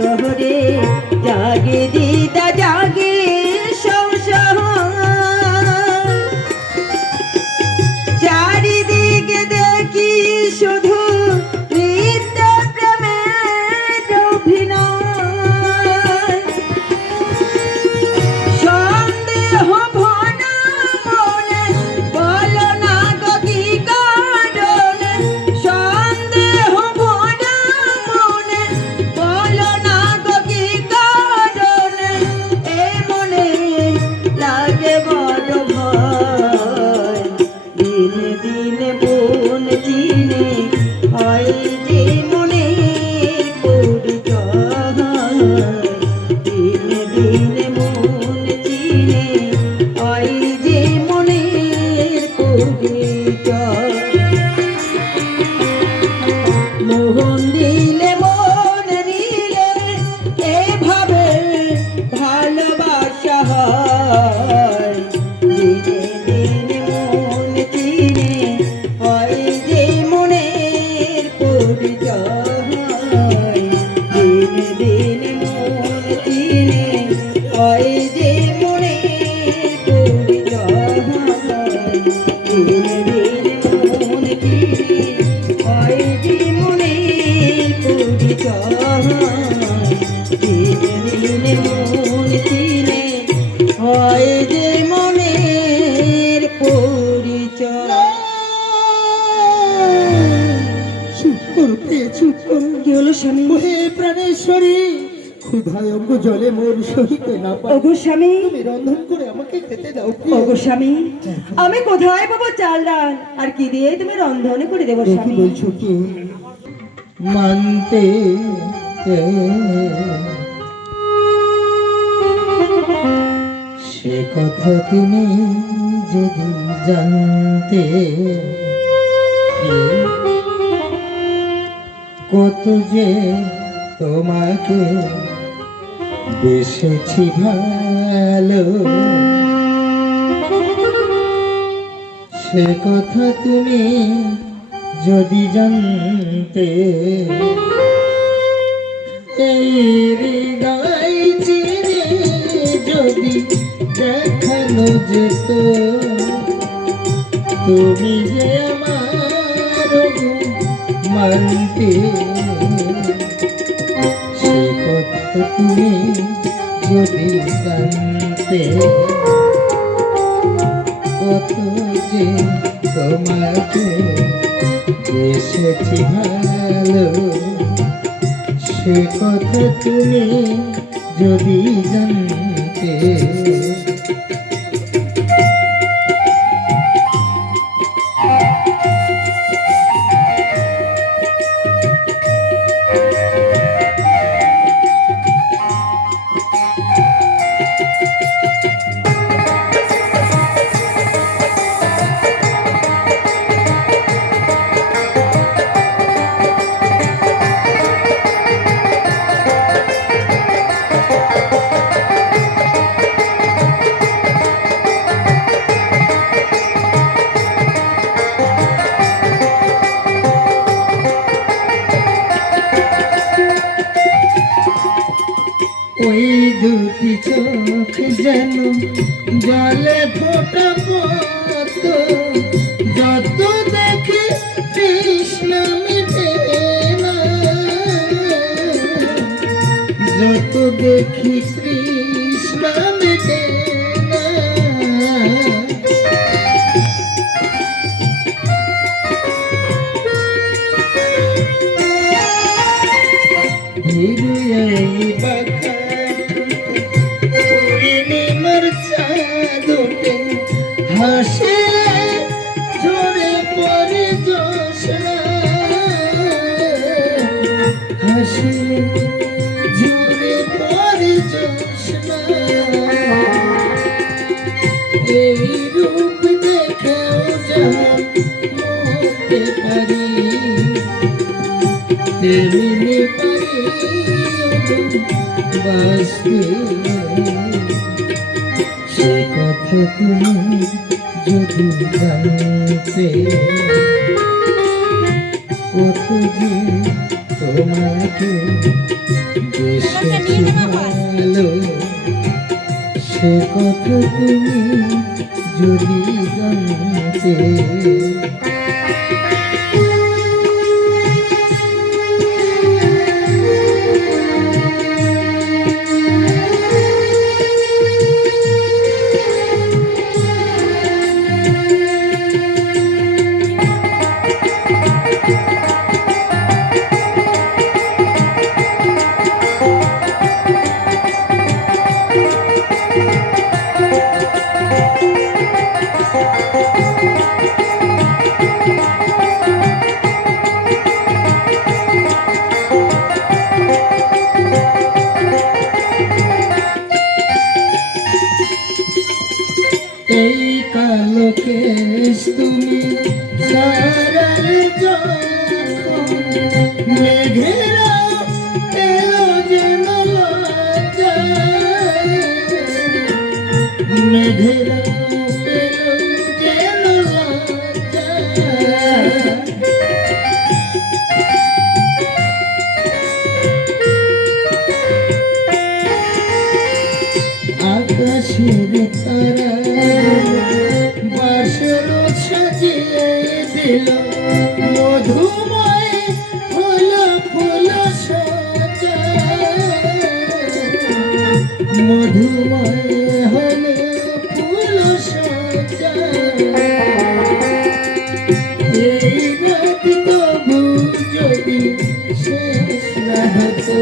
প্রহরে জাগে দিদা জাগে সংসার চারিদিকে দেখি শুধু নিত্য প্রেমের অভিনয় সন্দেহ ভরা মনে বলো না গো কি কারণে সন্দেহ ভরা মনে বলো না গো কি কারণে এই মনে লাগে বড় ভয় দিনে দিনে মন চিনে হয় যে মনের পরিচয় দিনে দিনে মন চিনে হয় যে মনের পরিচয় মোহন দিলে মন দিলে এভাবে ভালোবাসা হয় দিনে দিনে মন চিনে হয় যে মনের পরিচয় দিনে দিনে মন চিনে হয় যে মনের পরিচয় দিনে দিনে মন চিনে হয় যে মনের পরিচয় দিনে দিনে মন চিনে হয় যে মনের পরিচয় চুপ করো প্রিয়, চুপ করো। কি হলো স্বামী? ওহে প্রাণেশ্বরী, ক্ষুধায় অঙ্গ জলে মোর সহিতে না পারে। ওগো স্বামী, তুমি রন্ধন করে আমাকে খেতে দাও প্রিয়। ওগো স্বামী, আমি কোথায় পাবো চাল ডাল আর কি দিয়ে তুমি রন্ধন করে দেবো দেখি স্বামী? বলছো কি মানতে সে কথা তুমি যদি জানতে কত যে তোমাকে বেসেছি ভালো সে কথা তুমি যদি জানতে এই হৃদয় চিরে যদি দেখানো যেত তুমি যে আমার মানতে সে কথা তুমি যদি জানতে কত যে তোমাকে এসেছি ভালো সে কথা তুমি যদি জানতে ওই দুটি চোখ যেন জলে ফোটা পত যত দেখি কৃষ্ণ মিটে না যত দেখি কৃষ্ণ মিটে না হাসে ঝরে পরে জোসনা হাসে ঝরে পরে জোসনা এই রূপ দেখেও যেমন মরতে পারি তেমনি পারি বাঁচতে সে কথা তুমি যদি জানতে কত যে তোমাকে বেসেছি ভালো, সে কথা তুমি যদি জানতে। এই কালো কেশ তুমি সারালে যখন, মেঘেরা এলো যেন লজ্জায়, মেঘেরা এলো যেন লজ্জায়। আকাশের তারা বাসর সাজিয়ে দিল, মধুময় ফুল ফুল সজা, মধুময় হল ফুল সজা। এই রাত তবু যদি শেষ না হতো,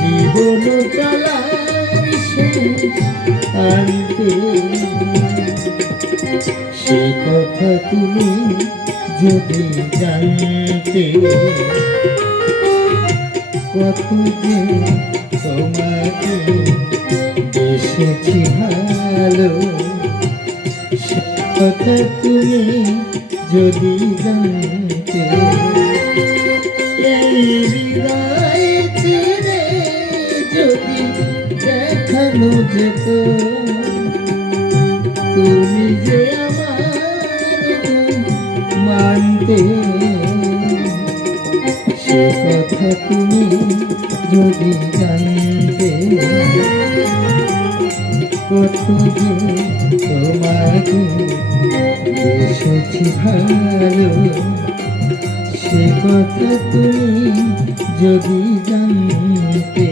জীবন চলার শেষ আনতে, সে কথা তুমি যদি জানতে। কত যে তোমাকে বেসেছি ভালো, সে কথা তুমি যদি জানতে। এই হৃদয় ছেড়ে যদি দেখানো যেত, তুমি যে আমার মানতে, সে কথা তুমি যদি জানতে। কত যে তোমাকে বেসেছি ভালো, সে কথা তুমি যদি জানতে।